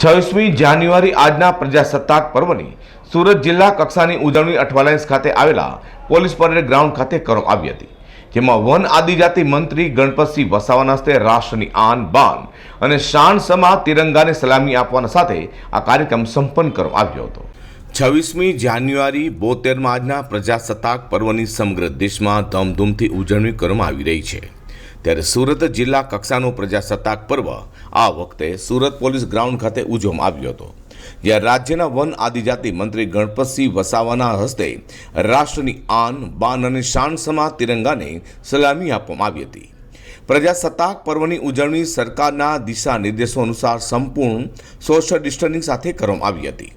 છવ્વીસમી જાન્યુઆરી આજના પ્રજાસત્તાક પર્વની સુરત જિલ્લા કક્ષાની ઉજવણી અઠવાલાઇન્સ ખાતે આવેલા પોલીસ પરેડ ગ્રાઉન્ડ ખાતે કરવામાં આવી હતી, જેમાં વન આદિજાતિ મંત્રી ગણપતસિંહ વસાવાના હસ્તે રાષ્ટ્રની આન બાન અને શાન સમા તિરંગાને સલામી આપવાના સાથે આ કાર્યક્રમ સંપન્ન કરવામાં આવ્યો હતો. છવ્વીસમી જાન્યુઆરી બોતેરમાં આજના પ્રજાસત્તાક પર્વની સમગ્ર દેશમાં ધૂમધૂમથી ઉજવણી કરવામાં આવી રહી છે. ત્યારે સુરત જિલ્લા કક્ષાનો પ્રજાસત્તાક પર્વ આ વખતે સુરત પોલીસ ગ્રાઉન્ડ ખાતે ઉજવવામાં આવ્યો હતો, જ્યાં રાજ્યના વન આદિજાતિ મંત્રી ગણપતસિંહ વસાવાના હસ્તે રાષ્ટ્રની આન, બાન અને શાન સમા તિરંગાને સલામી આપવામાં આવી હતી. પ્રજાસત્તાક પર્વની ઉજવણી સરકારના દિશા નિર્દેશો અનુસાર સંપૂર્ણ સોશિયલ ડિસ્ટન્સિંગ સાથે કરવામાં આવી હતી.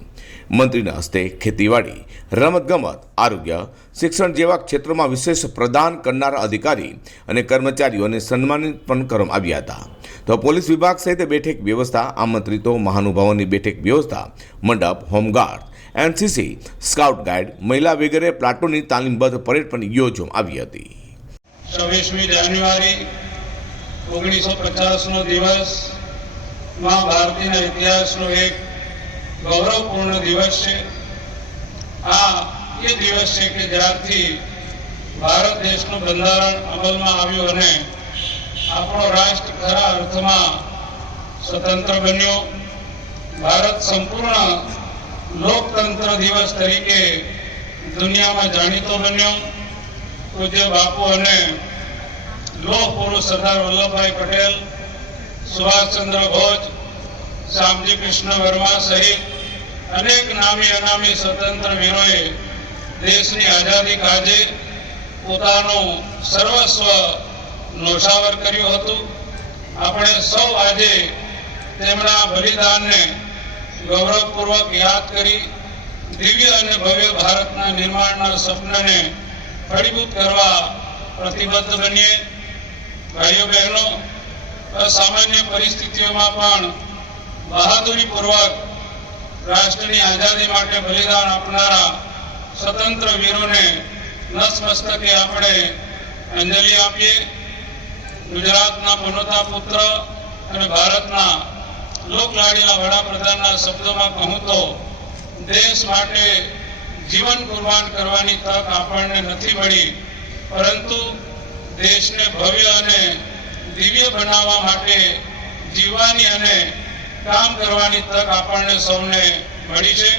મંત્રીના હસ્તે ખેતીવાડી, રમતગમત, આરોગ્ય, શિક્ષણ જેવા ક્ષેત્રોમાં વિશેષ પ્રદાન કરનારા અધિકારી અને કર્મચારીઓને સન્માનિત પણ કરવામાં આવ્યા હતા. તો પોલીસ વિભાગ સહિત બેઠક વ્યવસ્થા, આમંત્રિતો, મહાનુભાવોની બેઠક વ્યવસ્થા, મંડપ, હોમગાર્ડ, એનસીસી, સ્કાઉટ ગાઈડ, મહિલા વગેરે પ્લાટોની તાલીમબદ્ધ પરેડ પણ યોજવામાં આવી હતી. છવ્વીસમી જાન્યુઆરી, ઓગણીસો પચાસનો દિવસ, માં ભારતીય ઇતિહાસનો એક ગૌરવપૂર્ણ દિવસ છે. આ એ દિવસ છે કે જ્યારથી ભારત દેશનું બંધારણ અમલમાં આવ્યું અને આપણો રાષ્ટ્ર ખરા અર્થમાં સ્વતંત્ર બન્યો. ભારત સંપૂર્ણ લોકતંત્ર દિવસ તરીકે દુનિયામાં જાણીતો બન્યો. પૂજ્ય બાપુ અને લોહ પુરુષ સરદાર વલ્લભભાઈ પટેલ, સુભાષચંદ્ર બોઝ શ્યામજી કૃષ્ણ વર્મા સહિત અનેક નામી અનામી સ્વતંત્ર વીરોએ દેશની આઝાદી કાજે પોતાનું સર્વસ્વ નોશાવર કર્યું હતું. આપણે સૌ આજે તેમના બલિદાનને ગૌરવપૂર્વક યાદ કરી દિવ્ય અને ભવ્ય ભારતના નિર્માણના સ્વપ્નને ફળીભૂત કરવા પ્રતિબદ્ધ બનીએ. ભાઈઓ બહેનો, અસામાન્ય પરિસ્થિતિઓમાં પણ બહાદુરીપૂર્વક રાષ્ટ્રની આઝાદી માટે બલિદાન આપનારા સ્વતંત્ર વીરોને નસમસ્તકે આપણે અંજલિ આપીએ. ગુજરાતના પનોતા પુત્ર અને ભારતના લોકલાડીલા વડાપ્રધાનના શબ્દોમાં કહું તો, દેશ માટે જીવન કુરબાન કરવાની તક આપણને નથી મળી, પરંતુ દેશને ભવ્ય અને દિવ્ય બનાવવા માટે જીવવાની અને કામ કરવાની તક આપણને સૌને મળી છે.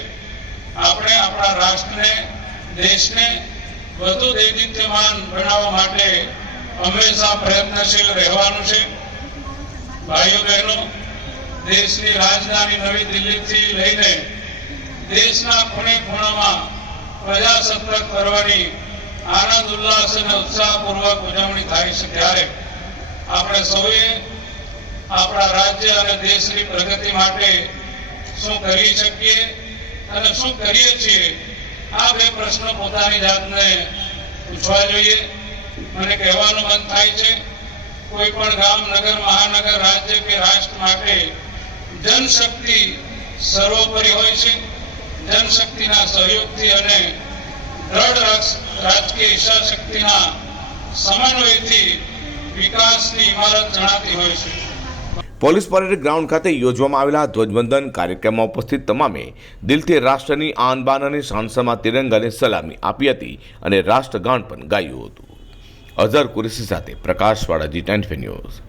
આપણે આપણા રાષ્ટ્રને, દેશને વધુ દૈદિત્યમાન બનાવવા માટે હંમેશા પ્રયત્નશીલ રહેવાનું છે. ભાઈઓ બહેનો, દેશની રાજધાની નવી દિલ્હીથી લઈને દેશના ખૂણે ખૂણામાં પ્રજાસત્તાક પર્વની આનંદ, ઉલ્લાસ અને ઉત્સાહપૂર્વક ઉજવણી થાય છે. ત્યારે આપણે સૌએ આપણા રાજ્ય અને દેશની પ્રગતિ માટે શું કરી શકીએ અને શું કરીએ છીએ, આ બે પ્રશ્નો પોતાની જાતને પૂછવા જોઈએ. મને કહેવાનું મન થાય છે, કોઈ પણ ગામ, નગર, મહાનગર, રાજ્ય કે રાષ્ટ્ર માટે જનશક્તિ સર્વોપરી હોય છે. જનશક્તિના સહયોગથી અને દ્રઢ રાજ- રાજકીય ઈચ્છાશક્તિના સમન્વયથી વિકાસની ઇમારત જણાતી હોય છે. પોલીસ પરેડ ગ્રાઉન્ડ ખાતે યોજવામાં આવેલા ધ્વજવંદન કાર્યક્રમમાં ઉપસ્થિત તમામે દિલથી રાષ્ટ્રની આન બાન અને શાનસમા તિરંગાને સલામી આપી હતી અને રાષ્ટ્રગાન પણ ગાયું હતું. અઝર કુરેશી સાથે પ્રકાશવાળા જી ટેન્ટ ન્યૂઝ.